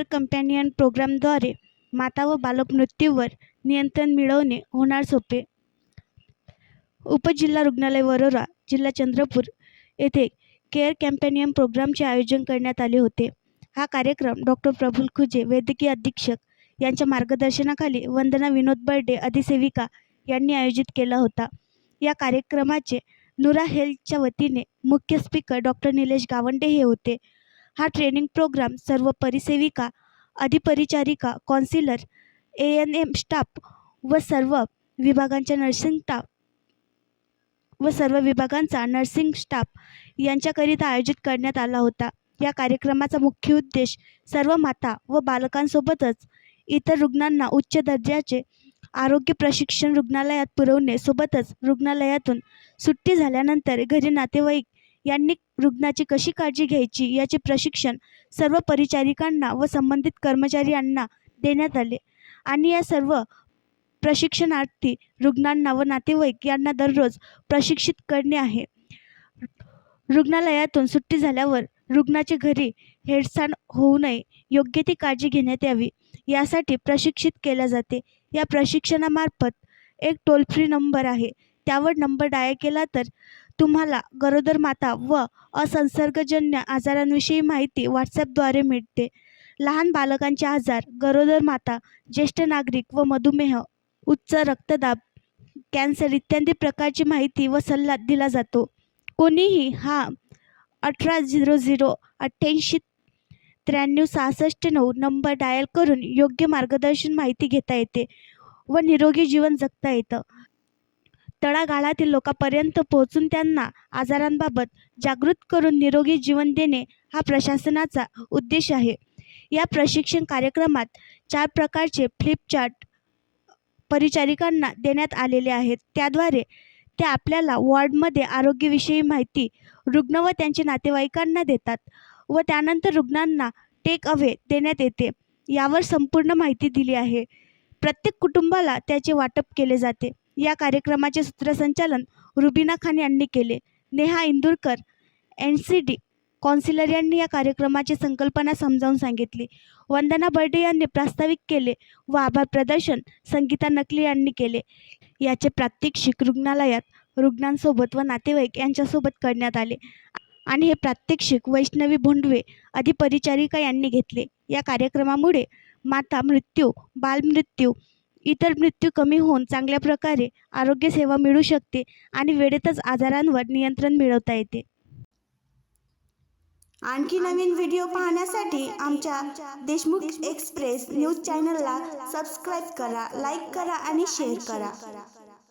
Care companion प्रोग्रामद्वारे माता व बालक मृत्यूवर नियंत्रण मिळवणे होणार सोपे। उपजिल्हा रुग्णालय वरोरा, जिल्हा चंद्रपूर येथे केअर कंपॅनियन प्रोग्रामचे आयोजन करण्यात आले होते। हा कार्यक्रम डॉक्टर प्रफुल्ल खुजे, वैद्यकीय अधीक्षक यांच्या मार्गदर्शनाखाली वंदना विनोद बर्डे, अधिसेविका यांनी आयोजित केला होता। या कार्यक्रमाचे नुरा हेल्थच्या वतीने मुख्य स्पीकर डॉक्टर निलेश गावंडे हे होते। हा ट्रेनिंग प्रोग्राम सर्व परिसेविका, अधिपरिचारिका, काउन्सिलर, ANM स्टाफ व सर्व विभागांचा नर्सिंग स्टाफ यांच्याकरिता आयोजित करण्यात आला होता। या कार्यक्रमाचा मुख्य उद्देश सर्व माता व बालकांसोबतच इतर रुग्णांना उच्च दर्जाचे आरोग्य प्रशिक्षण रुग्णालयात पुरवणे, सोबतच रुग्णालयातून सुट्टी झाल्यानंतर घरी नातेवाईक यांनी रुग्णाची कशी काळजी घ्यायची याचे प्रशिक्षण सर्व परिचारिकांना व संबंधित कर्मचाऱ्यांना देण्यात आले आणि या सर्व प्रशिक्षणार्थी रुग्णांना व नातेवाईक यांना दररोज प्रशिक्षित करणे आहे। रुग्णालयातून सुट्टी झाल्यावर रुग्णाचे घरी हेळसांड होऊ नये, योग्य ती काळजी घेण्यात यावी यासाठी प्रशिक्षित केले जाते। या प्रशिक्षणामार्फत एक टोल फ्री नंबर आहे, त्यावर नंबर डायल केला तर तुम्हाला गरोदर माता व असंसर्गजन्य आजारांविषयी माहिती व्हॉट्सॲपद्वारे मिळते। लहान बालकांचे आजार, गरोदर माता, ज्येष्ठ नागरिक व मधुमेह, उच्च रक्तदाब, कॅन्सर इत्यादी प्रकारची माहिती व सल्ला दिला जातो। कोणीही हा 1800 88 93 66 9 नंबर डायल करून योग्य मार्गदर्शन माहिती घेता येते व निरोगी जीवन जगता येतं। तळागाळातील लोकांपर्यंत पोहोचून त्यांना आजारांबाबत जागृत करून निरोगी जीवन देणे हा प्रशासनाचा उद्देश आहे। या प्रशिक्षण कार्यक्रमात 4 प्रकारचे फ्लिप चार्ट परिचारिकांना देण्यात आलेले आहेत, त्याद्वारे ते आपल्याला वॉर्डमध्ये आरोग्याविषयी माहिती रुग्ण व त्यांच्या नातेवाईकांना देतात व त्यानंतर रुग्णांना टेक अवे देण्यात येते, यावर संपूर्ण माहिती दिली आहे। प्रत्येक कुटुंबाला त्याचे वाटप केले जाते। या कार्यक्रमाचे सूत्रसंचालन रुबीना खान यांनी केले। नेहा इंदुरकर, NCD काउन्सिलर यांनी या कार्यक्रमाची संकल्पना समजावून सांगितली। वंदना बर्डे यांनी प्रास्ताविक केले व आभार प्रदर्शन संगीता नकली यांनी केले। याचे प्रात्यक्षिक रुग्णालयात रुग्णांसोबत व नातेवाईक यांच्यासोबत करण्यात आले आणि हे प्रात्यक्षिक वैष्णवी भोंडवे, अधिपरिचारिका यांनी घेतले। या कार्यक्रमामुळे माता मृत्यू, बालमृत्यू, इतर मृत्यू कमी होऊन चांगल्या प्रकारे आरोग्य सेवा मिळू शकते आणि वेळेतच आजारांवर नियंत्रण मिळवता येते। आणखी नवीन व्हिडिओ पाहण्यासाठी आमच्या देशमुख एक्सप्रेस न्यूज चॅनलला सबस्क्राईब करा, लाईक करा आणि शेअर करा।